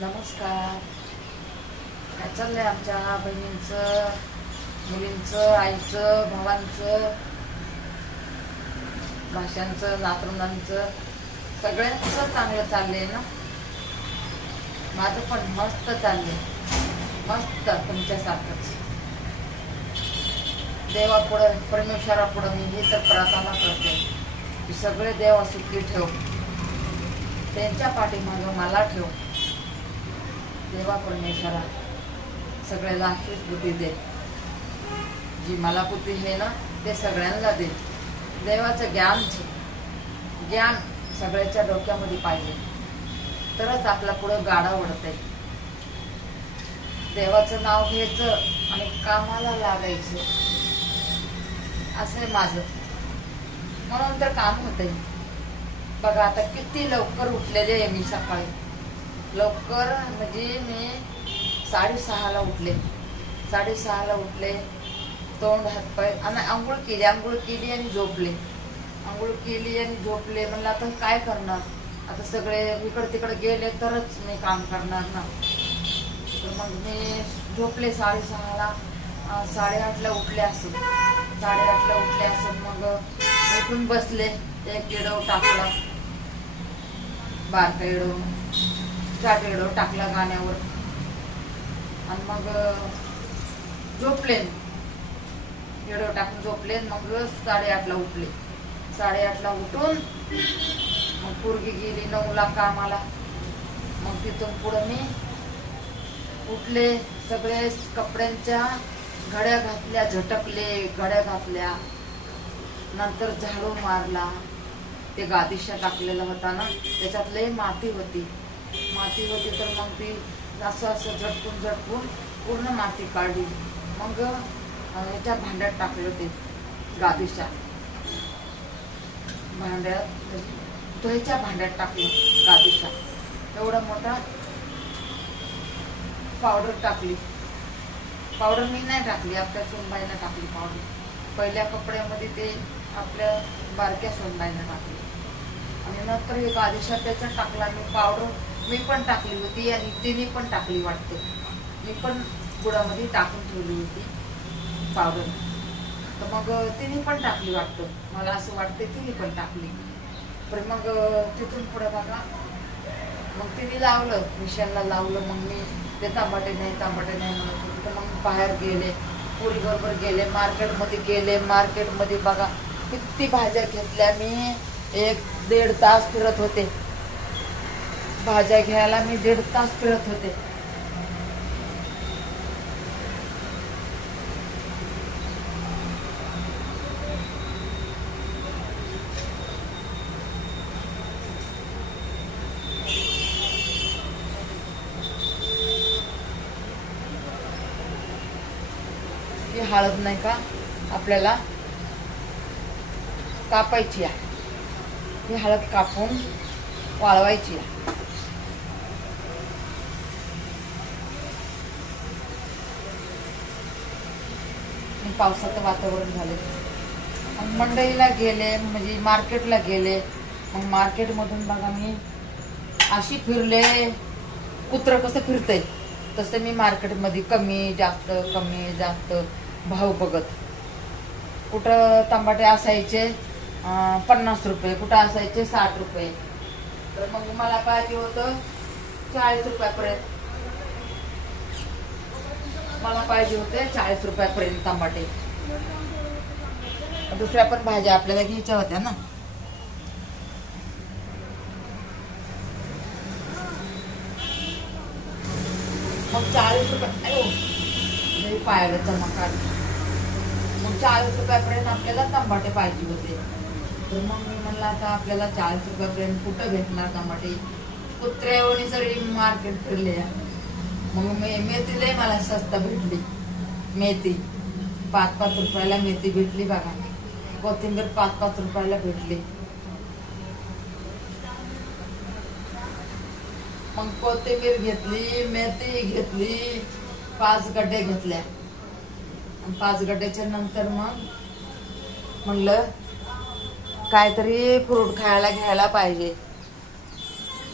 नमस्कार. काय चाललंय आमच्या बहिणींचं, मुलींचं, आईचं, भावांचं, भाषांचं, नातरुंडांचं सगळ्यांचं चांगलं चाललंय ना. माझं पण मस्त चाललंय, मस्त तुमच्यासारखंच. देवापुढं, परमेश्वरापुढं मी ही तर प्रार्थना करते की सगळे देव सुखी ठेव, त्यांच्या पाठीमागं मला ठेव. देवा परमेश्वरा सगळ्याला आशीष बुद्धी दे. जी मला बुद्धी आहे ना ते सगळ्यांना दे. देवाचं ज्ञान सगळ्याच्या डोक्यामध्ये पाहिजे, तरच आपला पुढं गाडा ओढतंय. देवाचं नाव घ्यायचं आणि कामाला लागायचं, असं आहे माझं. म्हणून तर काम होतंय. बघा आता किती लवकर उठलेले आहे मी. सकाळी लवकर म्हणजे मी 6:30ला उठले. 6:30ला उठले, तोंड हातपाय आणि आंघोळ केली आणि झोपले. आंघोळ केली आणि झोपले. म्हणलं आता काय करणार, आता सगळे इकडे तिकडे गेले तरच मी काम करणार ना. तर मग मी झोपले 6:30ला. 8:30ला उठले असं. 8:30ला उठले असं. मग उठून बसले. एक इडव टाकला, बारका इडव, चाट इडव टाकला गाण्यावर आणि मग झोपले. इडव टाकून झोपले. मग 8:30ला उठले. 8:30ला उठून मग पोरगी गेली 9ला कामाला. मग तिथून पुढं मी उठले, सगळे कपड्यांच्या घड्या घातल्या, झटकले, घड्या घातल्या. नंतर झाडू मारला. ते गादिशा टाकलेला होता ना, त्याच्यात लय माती होती. तर मग ती असं झटकून पूर्ण माती काढली. मग याच्या भांड्यात टाकलं ते गादिशा. धुवायच्या भांड्यात टाकलं गादिशा. एवढा मोठा पावडर टाकली. पावडर मी नाही टाकली, आपल्या सोनबाईनं टाकली पावडर. पहिल्या कपड्यामध्ये ते आपल्या बारक्या सोनबाईनं टाकली. आणि नंतर हे गादिशा त्याच्यात टाकला मी. पावडर मी पण टाकली होती आणि तिने पण टाकली वाटतं. मी पण गुडामध्ये टाकून ठेवली होती पावडर. तर मग तिने पण टाकली वाटतं, मला असं वाटतं तिने पण टाकली. पण मग तिथून पुढे बघा, मग तिने लावलं, मिशनला लावलं. मग मी ते तांबाटे नाही म्हणत होते. तर मग बाहेर गेले, पुरी बरोबर गेले, मार्केटमध्ये बघा किती भाज्या घेतल्या. मी 1-1.5 तास फिरत होते. भाज्या घ्यायला मी 1.5 तास फिरत होते. ही हळद नाही का आपल्याला कापायची आहे. ही हळद कापून वाळवायची आहे. पावसाचं वातावरण झाले. मग मंडईला गेले, म्हणजे मार्केटला गेले. मग मार्केटमधून बघा मी अशी फिरले, कुत्रं कसं फिरतंय तसं मी मार्केटमध्ये कमी जास्त भाव बघत. कुठं टमाटे असायचे 50 रुपये, कुठं असायचे 60 रुपये. तर मग मला पाहिजे होतं 40 रुपयापर्यंत. मला पाहिजे होते 40 रुपयापर्यंत टमाटे. दुसऱ्या पण भाज्या आपल्याला घ्यायच्या होत्या ना. मग 40 रुपये पायाला चमक आली. मग 40 रुपयापर्यंत आपल्याला टमाटे पाहिजे होते. तर मग मी म्हणलं आता आपल्याला 40 रुपयापर्यंत कुठं भेटणार टमाटे. कुत्र्यावणी सगळी मार्केट फिरले. मग मेथी लय मला स्वस्त भेटली. मेथी 5-5 रुपयाला मेथी भेटली बघा. कोथिंबीर 5-5 रुपयाला भेटली. मग कोथिंबीर घेतली, मेथी घेतली, 5 गड्डे घेतल्या. 5 गड्ड्याच्या नंतर मग म्हणलं काहीतरी फ्रूट खायला घ्यायला पाहिजे.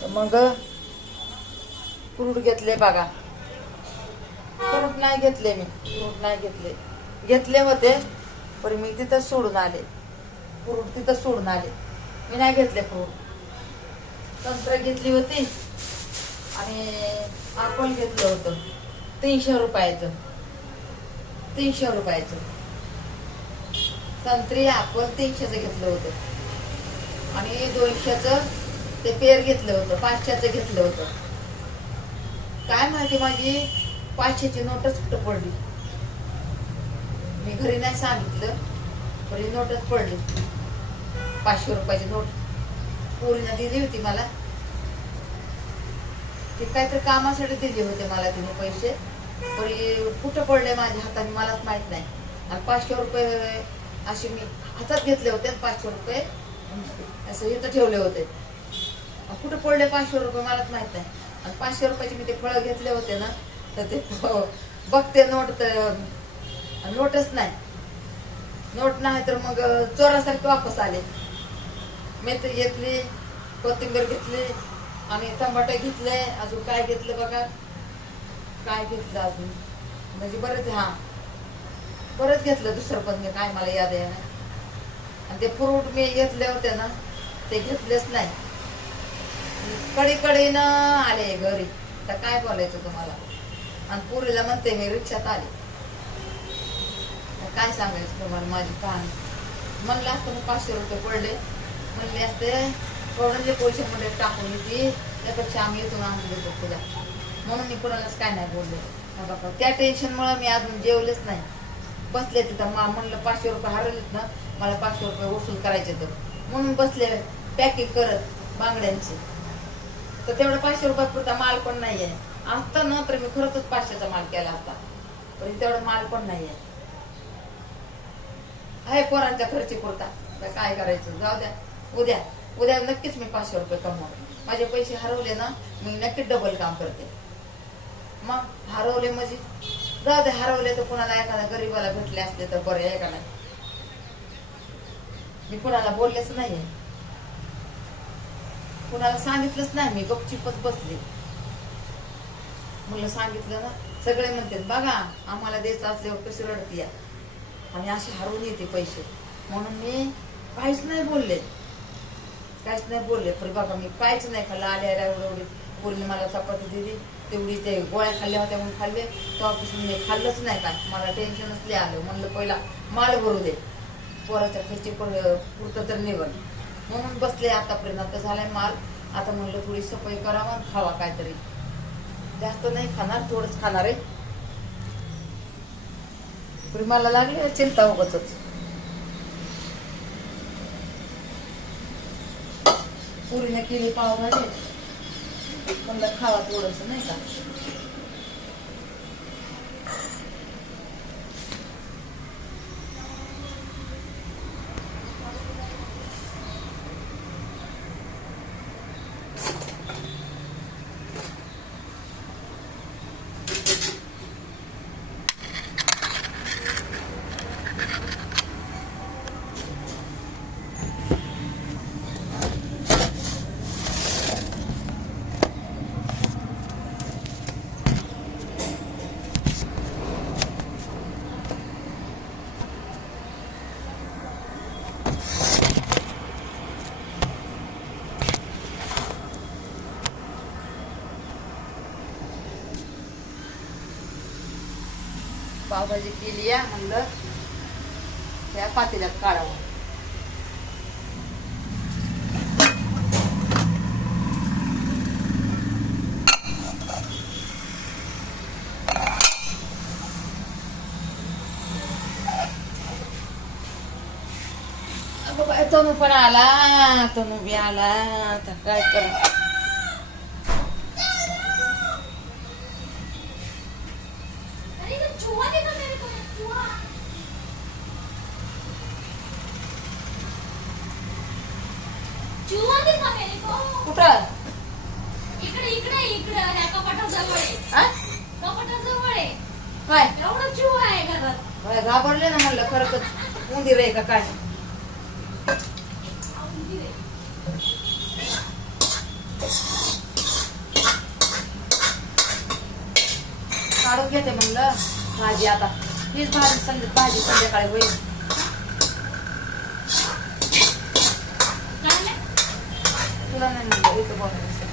तर मग फ्रूट घेतले बघा. फ्रूट नाही घेतले मी, फ्रूट नाही घेतले. घेतले होते पण मी तिथं सोडून आले. फ्रूट तिथं सोडून आले. मी नाही घेतले फ्रूट. संत्रा घेतली होती आणि ॲपल घेतलं होतं 300 रुपयाचं. 300 रुपयाचं संत्री ॲपल 300चं घेतलं होतं आणि 200चं ते पेर घेतलं होतं. 500चं घेतलं होतं. काय माहिती माझी 500ची नोटच कुठं पडली. मी घरी नाही सांगितलं पण ही नोटच पडली. 500 रुपयाची नोट पोरीनं दिली होती मला. ते काहीतरी कामासाठी दिले होते मला तिने पैसे. पण कुठं पडले माझ्या हाताने मलाच माहित नाही. आणि 500 रुपये असे मी हातात घेतले होते. 500 रुपये असं इथं ठेवले होते. कुठं पडले 500 रुपये मलाच माहित नाही. आणि 500 रुपयाचे मी ते फळं घेतले होते ना तर ते बघते नोट तर नोटच नाही. नोट नाही तर मग चोरासारखे वापस आले. मेथी घेतली, कोथिंबीर घेतली आणि टमाटे घेतले. अजून काय घेतलं बघा, काय घेतलं अजून म्हणजे बरंच घेतलं. दुसरं पण मी काय मला याद आहे ना. आणि ते फ्रूट मी घेतले होते ना ते घेतलेच नाही. कडीनं आले घरी तर काय बोलायचं तुम्हाला. आणि पुरीला म्हणते मी रिक्षात आले. काय सांगायचं तुम्हाला माझी कहाणी. म्हणलं असतं मग 500 रुपये पडले म्हणले असते कोणाले पैसे मध्ये टाकून येते त्यापेक्षा आम्ही येतो आणून देतो तुला. म्हणून मी कोणालाच काय नाही बोलले. बाबा त्या टेन्शनमुळे मी अजून जेवलेच नाही. बसले तिथं म्हणलं 500 रुपये हरवलेत ना मला 500 रुपये वसूल करायचे तर म्हणून बसले पॅकिंग करत बांगड्यांची. तर तेवढा 500 रुपये पुरता माल पण नाही आहे. आता ना तर मी खरंच 500चा माल केला असता पण तेवढा माल पण नाही आहे. पोरांच्या खर्ची पुरता काय करायचं. जाऊ द्या. उद्या नक्कीच मी 500 रुपये कमवते. माझे पैसे हरवले ना मी नक्कीच डबल काम करते. मग हरवले म्हणजे जाऊ दे. हरवले तर कुणाला एखाद्या गरीबाला भेटले असले तर बरे आहे का नाही. मी कुणाला बोललेच नाहीये, कुणाला सांगितलंच नाही. मी गपचिपच बसले. मुलं सांगितलं ना सगळे म्हणते बघा आम्हाला द्यायचं असल्यावर कशी रडती आणि अशी हरवून येते पैसे. म्हणून मी काहीच नाही बोलले. पण बघा मी काहीच नाही खाल्लं. आल्या एवढी पूर्ण मला चपाती दिली तेवढी ते गोळ्या खाल्ल्या होत्या म्हणून खाल्ले. तेव्हापासून मी खाल्लंच नाही काय. मला टेन्शनच लय आलं. म्हणलं पहिला माल भरू दे पोराच्या खर्ची पुरतं तर निवड म्हणून बसले. आतापर्यंत आता झालाय माल. आता म्हणलं थोडी सफाई करावा खावा काहीतरी. जास्त नाही खाणार, थोडंच खाणार आहे. मला लागली चिंता उगाच. पुरीने केली पावभाजी म्हणलं खावा थोडस नाही का. पावभाजी केली आहे म्हणलं त्या पातेल्यात काढावं. तनू पण आला. तनू बी आला. आता काय करा. कुठं इकडे ह्या कपाटाजवळ आहे. कपाटाजवळ आहे. काय एवढं जीव आहे घरात. घाबरले ना म्हणलं खरंच उंदीर आहे का काय. काढून घेते म्हणलं भाजी. आता हीच भाजी संध्याकाळी होईल. काय नाही? तुला नाही म्हणलं इथं बोलायचं.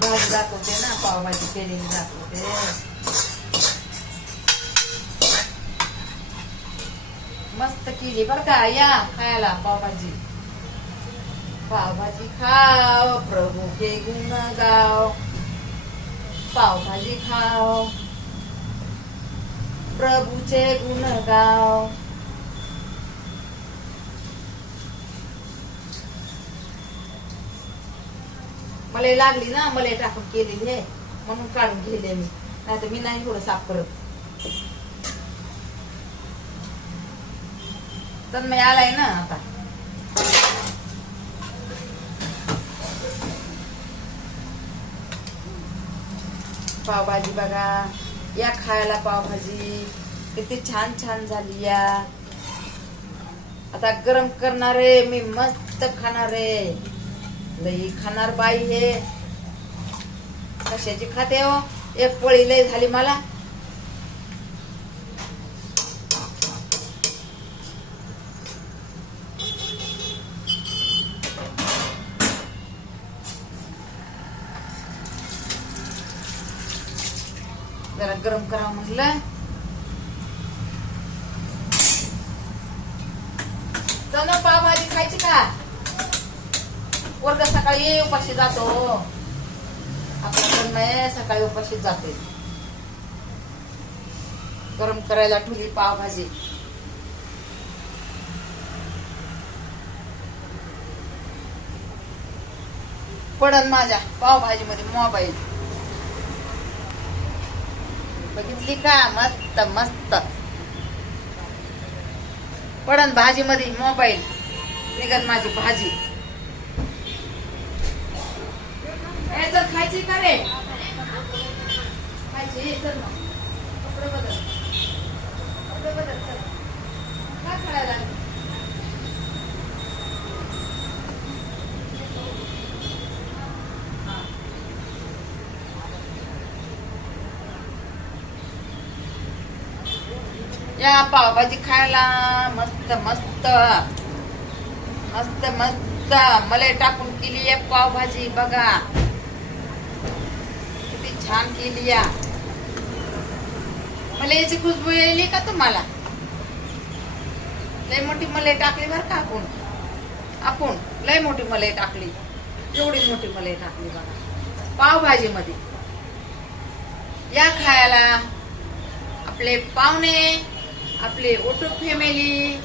भाजी दाखवते ना, पावभाजी केलेली दाखवते. मस्त केली बरं का. या खायला पावभाजी. पावभाजी खाओ प्रभू के गुण गाओ. पावभाजी खाओ प्रभूचे गुण गाओ. मला लागली ना, मला टाकून केलेली आहे म्हणून काढून घेले मी. नाही तर मी नाही थोडं साफ करत. तर मी आलाय ना आता. पावभाजी बघा, या खायला पावभाजी किती छान छान झाली. या आता गरम करणार आहे मी, मस्त खाणार आहे. लई खाणार बाई हे. कशाची खाते हो, एक पोळी लई झाली मला. जरा गरम करावं म्हटलं. तर पावभाजी खायची का? वर्ग सकाळी उपाशी जातो. आपला जन्म सकाळी उपाशी जाते. गरम करायला ठेवली पावभाजी. पडन माझ्या पावभाजी मध्ये मोबाईल. बघितली का? मस्त मस्त पडन भाजी मध्ये मोबाईल. निघन माझी भाजी. चल खायची का रे? खायची. चल मग कपडे बदल. कपडे बदल. चल काय खायला? या पावभाजी खायला. मस्त मस्त मस्त मस्त मला टाकून केली आहे पावभाजी. बघा किती छान केली. या मला याची खुशबू येईल का तुम्हाला? लय मोठी मलाई टाकली बर का. आपण लय मोठी मलाई टाकली. एवढी मोठी मलाई टाकली बघा पावभाजी मध्ये. या खायला. आपले पाहुणे, आपले ओटू फॅमिली,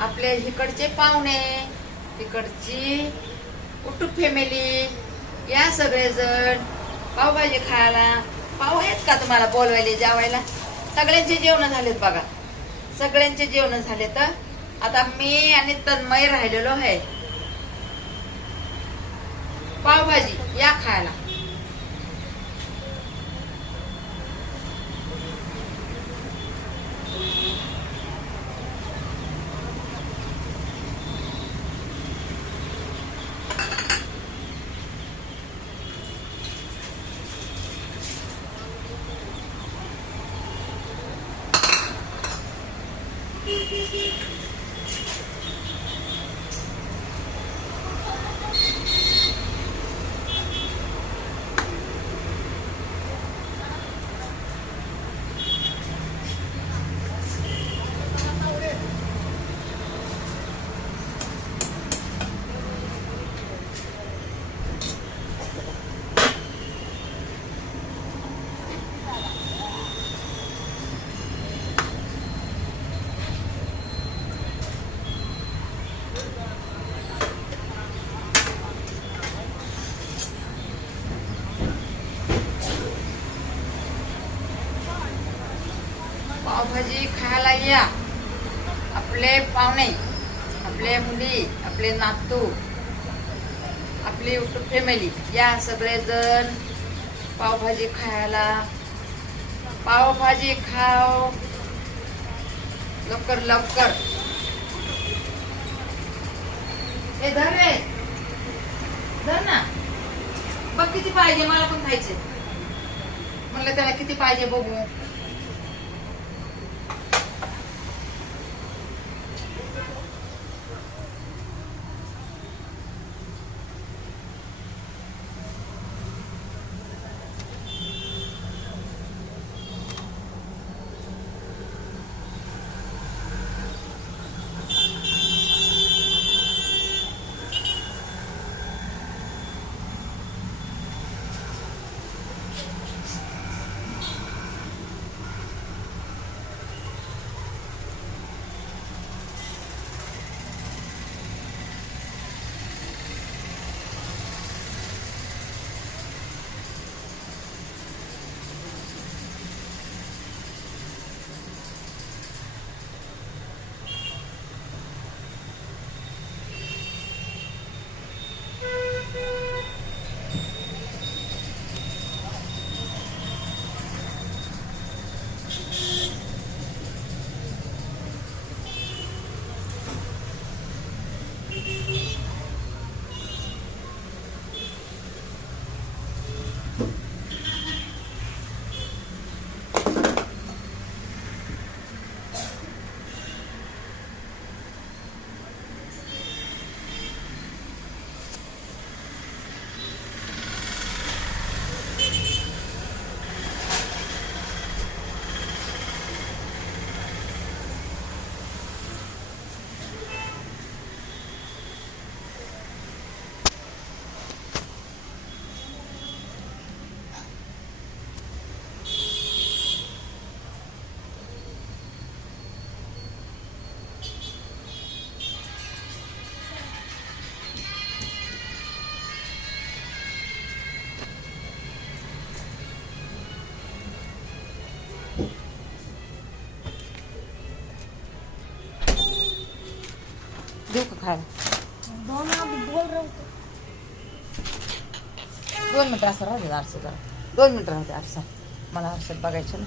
आपले इकडचे पाहुणे, इकडची ओटू फॅमिली, या सगळेजण पावभाजी खायला. पाव आहेत का तुम्हाला बोलवायला जेवायला? सगळ्यांचे जेवण झालेत बघा. सगळ्यांचे जेवण झाले. तर आता मी आणि तन्मय राहिलेलो आहे. पावभाजी या खायला. पावभाजी खायला या. आपले पाहुणे, आपले मुली, आपले नातू, आपली युट्यूब फॅमिली, या सगळेजण पावभाजी खायला. पावभाजी खाओ लवकर लवकर. हे धर रे, धर ना. बघ किती पाहिजे, मला पण खायचे. म्हणलं त्याला किती पाहिजे बघू. देऊ का खायला? 2 मिनिटं असं राहू दे आरसे जरा. 2 मिनिटं राहू दे आरसा. मला आरशात बघायचं ना.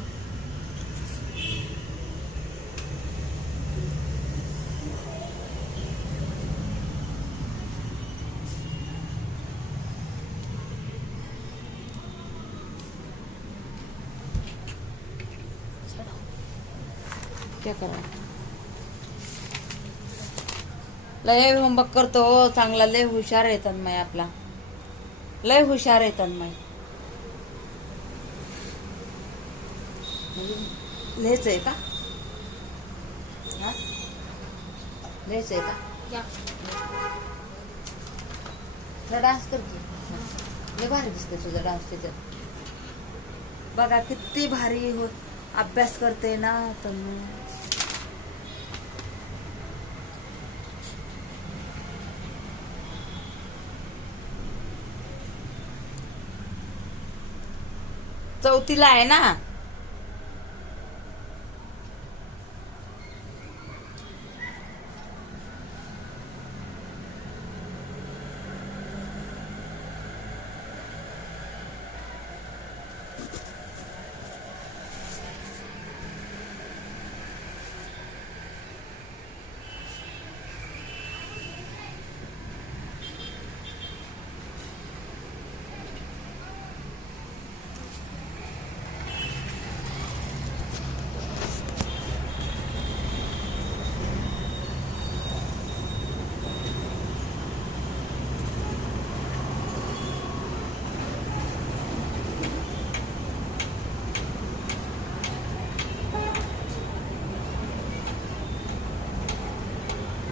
काय करा, लय होमवर्क करतो. चांगला लय हुशार आहे तन्मय आपला. लय हुशार आहे तन्मय. लयच आहे का? हा, लयच आहे का? डान्स करतो. लय भारी दिसतो तुझा डान्स त्याच्यात. बघा किती भारी हो अभ्यास करते ना तन्मय. चौथीला आहे ना.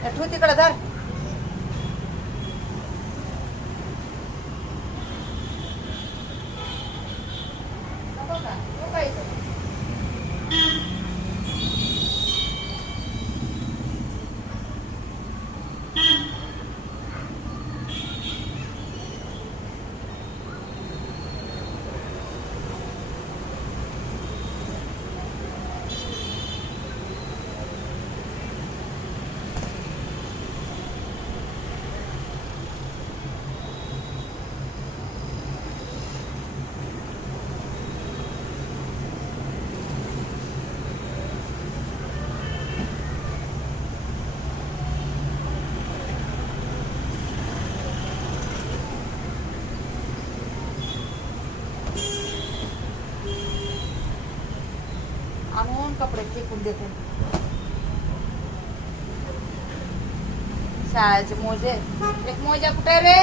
ठेव तिकडे धर. फेकून देते शाळेचे मोजे एक मोजा कुठे रे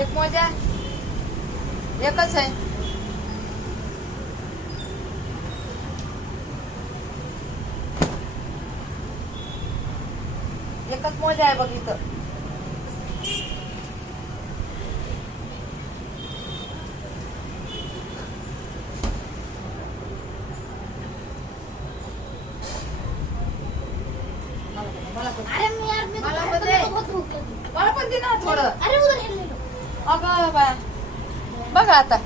एक मोजा एकच आहे एकच मोजा आहे बघ इथं मला पण अरे मी यार मी मला तो पण दे. बहुत भूख लगी मला पण दे ना थोडं अरे उधर हिल ले लो अगं बा बघा आता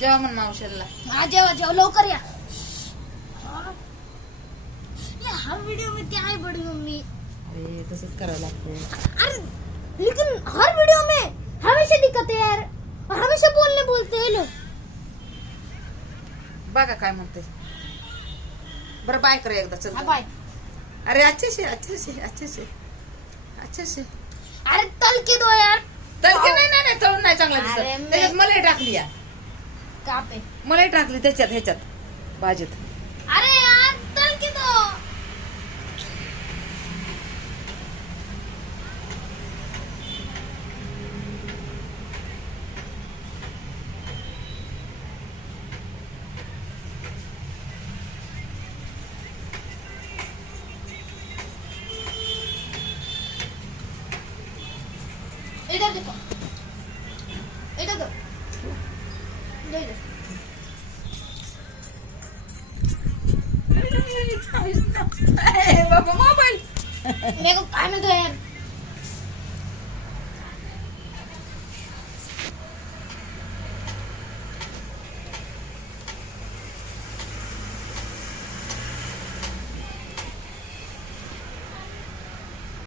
जेव्हा म्हण मावशीला हा जेवा जेवा लवकर या ये हर वीडियो में क्या है बड़ी मम्मी अरे तसंच करावं लागतं अरे लेकिन हर वीडियो में हमेशा दिक्कत है यार और हमेशा बोलते हैं लोग बघा काय म्हणते बरं बाय कर एकदा चल बाय अरे अच्छे से अच्छे से अच्छे से अच्छे से अरे तल के दो यार तर की नाही तळून नाही चांगला दिसत अरे मी- त्याच्यात मलाई टाकली या कहाँ पे मलाई टाकली त्याच्यात ह्याच्यात भाजीत अरे यार तल के दो इधर देखो इधर दो ले लो बाबा मोबाईल मेरे को खाने दो यार